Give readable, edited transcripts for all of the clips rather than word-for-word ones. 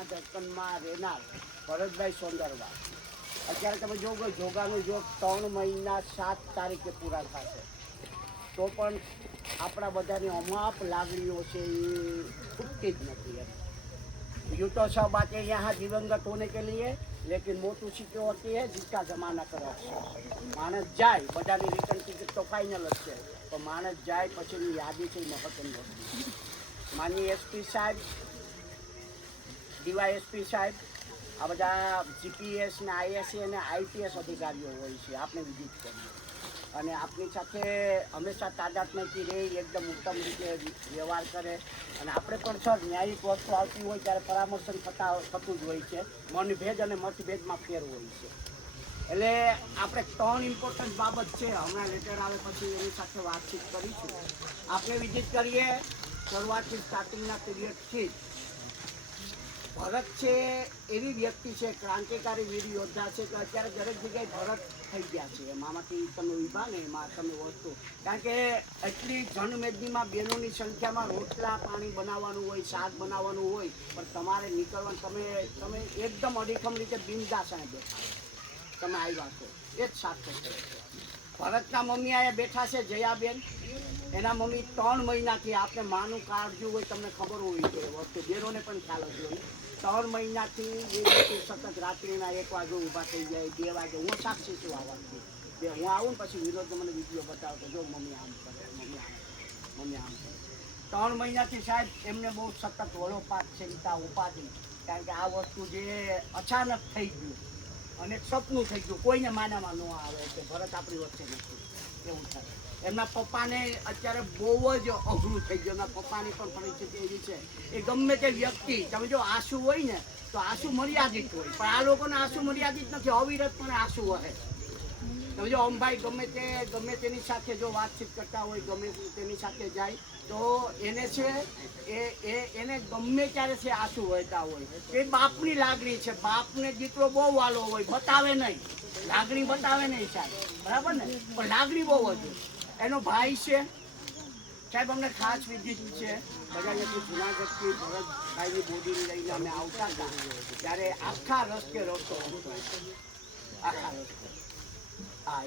બાબાના દર્શનમાં રહેનાર ભરતભાઈ સોંદરવા અત્યારે તમે જોવો જોગાનું જો 3 મહિના 7 તારીખે પૂરા થશે તો પણ આપણા બધાની અમાપ લાગણીઓ છે એ છૂટતી જ નથી એમ यूँ तो सब बातें यहाँ दिवंगत होने के लिए लेकिन मौत उसी की होती है जिसका जमाना करो मानस जाए बधानी रिटर्न टिकट तो फाइनल જ છે પણ માણસ જાય પછીની યાદી છે મહત્વની હોતી માનની એસપી સાહેબ ડીવાયએસપી સાહેબ આ બધા જીપીએસ ને આઈએસસી અને આઈપીએસ અધિકારીઓ હોય છે આપણે વિઝિટ કરીએ અને આપની સાથે હંમેશા તાદાત્મ્યથી રહે એકદમ ઉત્તમ રીતે વ્યવહાર કરે અને આપણે પણ સર ન્યાયિક વસ્તુ આવતી હોય ત્યારે પરામર્શન થતું જ હોય છે મનભેદ અને મતભેદમાં ફેર હોય છે એટલે આપણે 3 ઇમ્પોર્ટન્ટ બાબત છે હમણાં લેટર આવે પછી એની સાથે વાતચીત કરીશું આપણે વિઝિટ કરીએ શરૂઆતથી સ્ટાર્ટિંગના પીરિયડથી જ ભરત છે એવી વ્યક્તિ છે ક્રાંતિકારી વીર યોદ્ધા છે કે અત્યારે દરેક જગ્યાએ ભરત થઈ ગયા છે એમાંથી તમે ઊભા ને એમાં તમે વસ્તુ કારણ કે એટલી જનમેદનીમાં બહેનોની સંખ્યામાં રોટલા પાણી બનાવવાનું હોય શાક બનાવવાનું હોય પણ તમારે નીકળવાનું તમે એકદમ અડીખમ રીતે બિંદાસાને બેઠા તમે આવ્યા છો એ જ સાર્થક છે ભરતના મમ્મી અહીંયા બેઠા છે જયાબેન એના મમ્મી 3 મહિનાથી આપણે માનું કાળજું હોય તમને ખબર હોવી જોઈએ વસ્તુ બેરોને પણ ખ્યાલ જ હોય 3 મહિનાથી એ વ્યક્તિ સતત રાત્રિના 1 વાગે ઊભા થઈ જાય 2 વાગે હું સાક્ષી છું આ વાતથી હું આવું ને પછી વિરોધ મને વિડીયો બતાવતો જો મમ્મી આમ કરે મમ્મી આમ કરે 3 મહિનાથી સાહેબ એમને બહુ સતત વળોપાત ચિંતા ઉપાધિ કારણ કે આ વસ્તુ જે અચાનક થઈ ગયું અને સપનું થઈ ગયું કોઈને માનામાં ન આવે કે ભરત આપણી વચ્ચે નથી એવું થાય એમના પપ્પાને અત્યારે બહુ જ અઘરું થઈ ગયું એમના પપ્પાની પણ પરિસ્થિતિ એવી છે એ ગમે તે વ્યક્તિ તમે જો આંસુ હોય ને તો આંસુ મર્યાદિત હોય પણ આ લોકોને આંસુ મર્યાદિત નથી અવિરત પણ આંસુ વહે તમે જો અંભાઈ ગમે તેની સાથે જો વાતચીત કરતા હોય ગમે તેની સાથે જાય તો એને છે એને ગમે ત્યારે છે આંસુ વહેતા હોય એ બાપની લાગણી છે બાપને દીકરો બહુ વાલો હોય બતાવે નહીં લાગણી બતાવે નહીં સાહેબ બરાબર ને પણ લાગણી બહુ વધુ એનો ભાઈ છે સાહેબ અમને ખાસ વિઝિટ છે બધા જે જુનાગઢથી ભરતભાઈની બોડી લઈને અમે આવતા હતા ત્યારે આખા રસ્તે રસ્તો આખા રસ્તે હા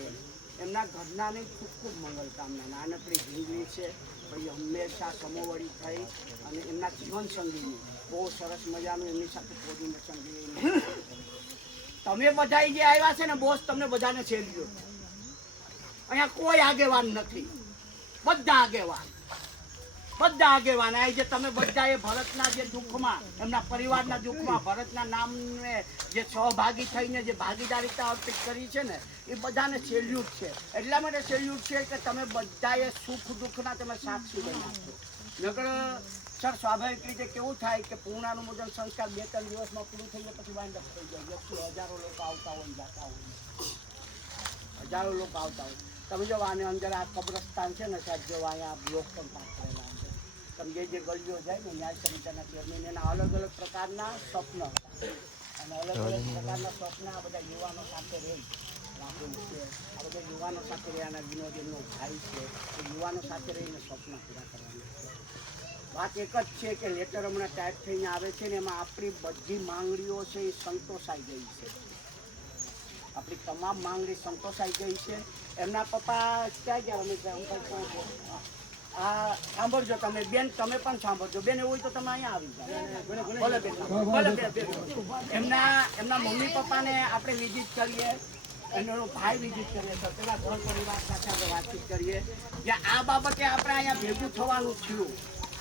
એમના ઘરનાની ખૂબ મંગલકામના નાનકડી જિંદગી છે પછી હંમેશા સમોવડી થઈ અને એમના જીવન સંગીની બહુ સરસ મજાનું એમની સાથે કોર્ડિનેશન તમે બધા જે આવ્યા છે ને બોસ તમને બધાને છેલ્યો અહીંયા કોઈ આગેવાન નથી બધા આગેવાન આ જે તમે બધાએ ભરતના જે દુઃખમાં એમના પરિવારના દુઃખમાં ભરતના નામને જે સહભાગી થઈને જે ભાગીદારીતા અર્પિત કરી છે ને એ બધાને સેલ્યુટ છે એટલા માટે સેલ્યુટ છે કે તમે બધાએ સુખ દુઃખના તમે સાક્ષી બન્યા છો નગર સર સ્વાભાવિક રીતે કેવું થાય કે પૂર્ણાનુમોદન સંસ્કાર 2-3 દિવસમાં પૂરું થઈ જાય પછી વાઇન્ડ અપ થઈ જાય વ્યક્તિ હજારો લોકો આવતા હોય જતા હોય હજારો લોકો આવતા હોય તમે જો આને અંદર આ કબ્રસ્તાન છે ને સાહેબ જો અહીંયા બ્લોક પણ પાસ કરેલા છે તમે જે ગલીઓ જાય ને ન્યાય સમિતિના ચેરમેન એના અલગ અલગ પ્રકારના સ્વપ્ન અને અલગ અલગ પ્રકારના સ્વપ્ન આ બધા યુવાનો સાથે રહે રાખેલું છે આ બધા યુવાનો સાથે રહેવાના વિનોદ એમનો ભાઈ છે એ યુવાનો સાથે રહીને સ્વપ્ન પૂરા કરવાના છે વાત એક જ છે કે લેટર હમણાં ટાઈપ થઈને આવે છે ને એમાં આપણી બધી માંગણીઓ છે એ સંતોષાઈ ગઈ છે આપણી તમામ માંગણી સંતોષાઈ ગઈ છે એમના પપ્પા ક્યાં ગયા આ સાંભળજો તમે બેન તમે પણ સાંભળજો બેન એવું હોય તો તમે અહીંયા આવી જાઓ ભલે બેન એમના મમ્મી પપ્પાને આપણે વિઝિટ કરીએ એનો ભાઈ વિઝિટ કરીએ તો પેલા ઘર પરિવાર સાથે આપણે વાતચીત કરીએ કે આ બાબતે આપણે અહીંયા ભેગું થવાનું થયું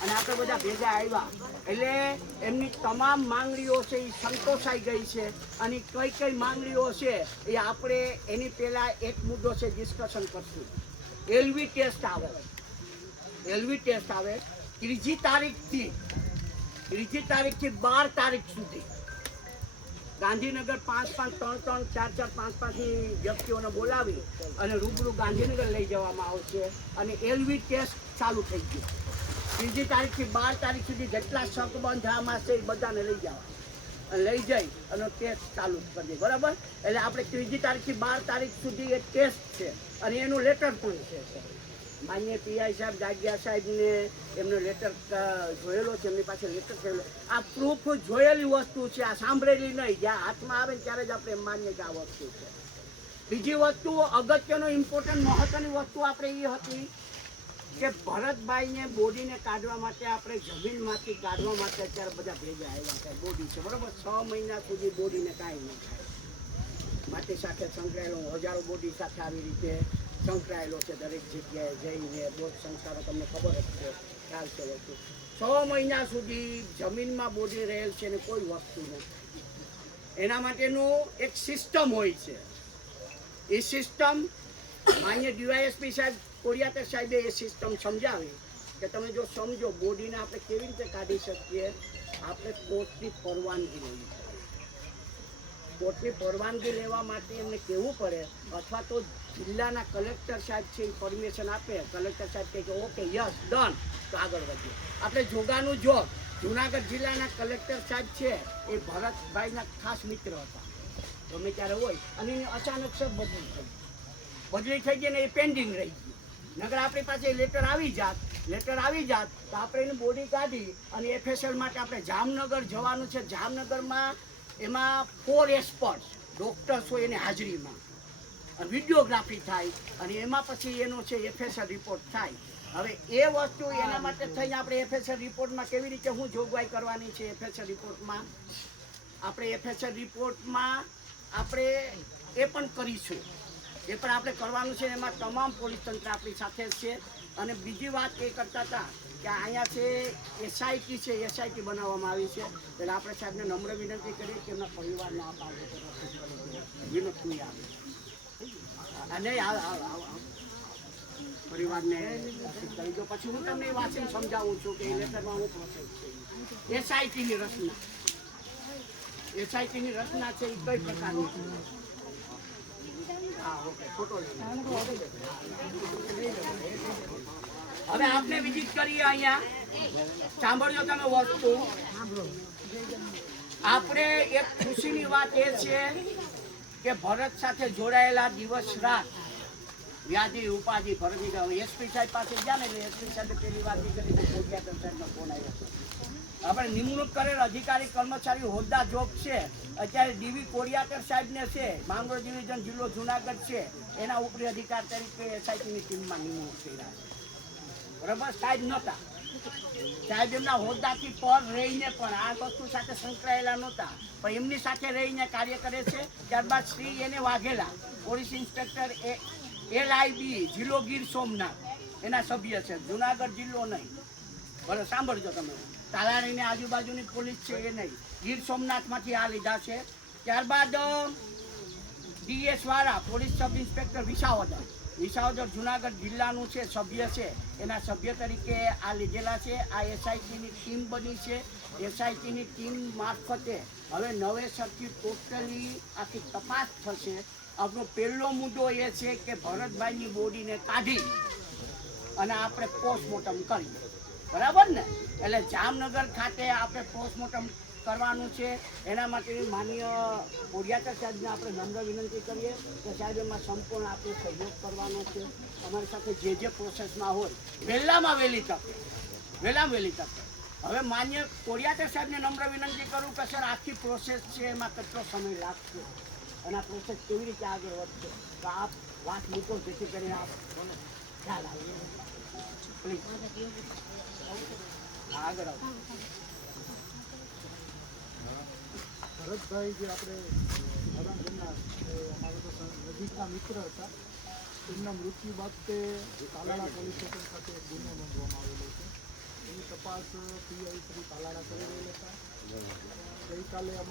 અને આપણે બધા ભેગા આવ્યા એટલે એમની તમામ માંગણીઓ છે એ સંતોષાઈ ગઈ છે અને કઈ માંગણીઓ છે એ આપણે એની પહેલાં એક મુદ્દો છે ડિસ્કશન કરશું એલવી ટેસ્ટ આવે 3જી તારીખથી 12 તારીખ સુધી ગાંધીનગર 5-5, 3-3, 4-4, 5-5ની વ્યક્તિઓને બોલાવી અને રૂબરૂ ગાંધીનગર લઈ જવામાં આવશે અને એલવી ટેસ્ટ ચાલુ થઈ ગયો 3જી તારીખથી 12 તારીખ સુધી જેટલા શકબંધ આમાં છે એ બધાને લઈ જવા લઈ જઈ અને ટેસ્ટ ચાલુ કરી દે બરાબર એટલે આપણે 3જી તારીખથી 12 તારીખ સુધી એ ટેસ્ટ છે અને એનું લેટર પણ છે માન્ય પીઆઈ સાહેબ જાગિયા સાહેબને એમનો લેટર જોયેલો છે, એમની પાસે લેટર થયેલો. આ પ્રૂફ જોયેલી વસ્તુ છે, આ સાંભળેલી નહીં. જ્યાં હાથમાં આવે ને ત્યારે જ આપણે માન્ય કે આ વસ્તુ છે. બીજી વસ્તુ અગત્યનો ઇમ્પોર્ટન્ટ મહત્વની વસ્તુ આપણે એ હતી કે ભરતભાઈને બોડીને કાઢવા માટે આપણે જમીનમાંથી કાઢવા માટે અત્યારે બધા ભેગા આવ્યા છે. બોડી છે બરાબર, 6 મહિના સુધી બોડીને કાંઈ ન થાય. માટી સાથે સંકળાયેલો હજારો બોડી સાથે આવી રીતે સંકળાયેલો છે. દરેક જગ્યાએ જઈને બોધ સંસ્થાનો તમને ખબર જ છે, ખ્યાલ છે વસ્તુ. 6 મહિના સુધી જમીનમાં બોડી રહેલ છે ને કોઈ વસ્તુ નથી. એના માટેનું એક સિસ્ટમ હોય છે. એ સિસ્ટમ માન્ય ડીવાયએસપી સાહેબ કોરિયાતર સાહેબે એ સિસ્ટમ સમજાવી કે તમે જો સમજો બોડીને આપણે કેવી રીતે કાઢી શકીએ. આપણે કોર્ટની પરવાનગી લેવી પડે. કોર્ટની પરવાનગી લેવા માટે એમને કહેવું પડે, અથવા તો જિલ્લાના કલેક્ટર સાહેબ છે એ પરમિશન આપે. કલેક્ટર સાહેબ કહે કે ઓકે યસ ડન, તો આગળ વધીએ. આપણે જોગાનું જોગ જુનાગઢ જિલ્લાના કલેક્ટર સાહેબ છે એ ભરતભાઈના ખાસ મિત્ર હતા. ગમે ત્યારે હોય અને એની અચાનક સબ બદલી થઈ ગઈ ને એ પેન્ડિંગ રહી ગઈ. નગર આપણી પાસે લેટર આવી જાત તો આપણે એની બોડી કાઢી અને એફએસએલ માટે આપણે જામનગર જવાનું છે. જામનગરમાં એમાં 4 એક્સપર્ટ ડૉક્ટર્સ હોય એની હાજરીમાં વિડીયોગ્રાફી થાય અને એમાં પછી એનો છે એફએસએલ રિપોર્ટ થાય. હવે એ વસ્તુ એના માટે થઈને આપણે એફએસએલ રિપોર્ટમાં કેવી રીતે હું જોગવાઈ કરવાની છે. એફએસએલ રિપોર્ટમાં આપણે એ પણ કરીશું. એ પણ આપણે કરવાનું છે. એમાં તમામ પોલીસ તંત્ર આપણી સાથે છે. અને બીજી વાત એ કરતા હતા કે અહીંયા છે એસઆઈટી છે, એસઆઈટી બનાવવામાં આવી છે. એટલે આપણે સાહેબને નમ્ર વિનંતી કરીએ કે એમના પરિવારને આ બાબતે વિનંતી આવે અને પરિવારને કરી દો. પછી હું તમને એ વાંચીને સમજાવું છું કે એ લેટરમાં હું પ્રોસેસ છે. એસઆઈટીની રચના છે એ કઈ પ્રકારની છે. હવે આપણે વિઝિટ કરીએ અહીંયા. સાંભળજો તમે વસ્તુ. આપણે એક ખુશીની વાત એ છે કે ભરત સાથે જોડાયેલા દિવસ રાત વ્યાધિ ઉપાધિ ભરતની એસપી સાહેબ પાસે ગયા ને એટલે એસપી સાહેબે પેલી વાત કરી કોરિયાતર સાહેબનો ફોન આવ્યો. આપણે નિમણૂક કરેલ અધિકારી કર્મચારી હોદ્દા જોબ છે અત્યારે ડીવી કોરિયાતર સાહેબને છે, માંગરોળ ડિવિઝન જિલ્લો જુનાગઢ છે, એના ઉપરી અધિકાર તરીકે એસઆઈટીની ટીમમાં નિમણૂક કર્યા છે. બરાબર, સાહેબ નહોતા. સાહેબ એમના હોદ્દાથી પર રહીને પણ આ વસ્તુ સાથે સંકળાયેલા નહોતા, પણ એમની સાથે રહીને કાર્ય કરે છે. ત્યારબાદ શ્રી એને વાઘેલા પોલીસ ઇન્સ્પેક્ટર LIB જિલ્લો ગીર સોમનાથ એના સભ્ય છે, જુનાગઢ જિલ્લો નહીં. બરાબર, સાંભળજો તમે. તાલાળીની આજુબાજુની પોલીસ છે એ નહીં, ગીર સોમનાથમાંથી આ લીધા છે. ત્યારબાદ DS વાળા police sub inspector Visavadar Junagadh જિલ્લાનું છે, સભ્ય છે, એના સભ્ય તરીકે આ લીધેલા છે. આ એસઆઈટીની ટીમ બની છે. એસઆઈટીની ટીમ મારફતે હવે નવેસરથી ટોટલી આખી તપાસ થશે. આપણો પહેલો મુદ્દો એ છે કે ભરતભાઈની બોડીને કાઢી અને આપણે પોસ્ટમોર્ટમ કરીએ. બરાબર ને? એટલે જામનગર ખાતે આપણે પોસ્ટમોર્ટમ કરવાનું છે. એના માટે માનનીય કોરિયાતર સાહેબને આપણે નમ્ર વિનંતી કરીએ કે સાહેબ એમાં સંપૂર્ણ આપણે સહયોગ કરવાનો છે. અમારી સાથે જે પ્રોસેસમાં હોય વહેલામાં વહેલી તકે. હવે માન્ય કોરિયાતર સાહેબને નમ્ર વિનંતી કરું કે સર આખી પ્રોસેસ છે એમાં કેટલો સમય લાગશે અને આ પ્રોસેસ કેવી રીતે આગળ વધશે, તો આપ વાત મૂકો જેથી કરીને આપ ખ્યાલ આવે. પ્લીઝ આગળ આવો. ભરતભાઈ જે આપણે અમારા તો નજીકના મિત્ર હતા, એમના મૃત્યુ બાબતે તાલાળા પોલીસ સ્ટેશન ખાતે એક ગુનો નોંધવામાં આવેલો છે. એની તપાસ PI શ્રી તાલાળા કરી રહેલા હતા. ગઈકાલે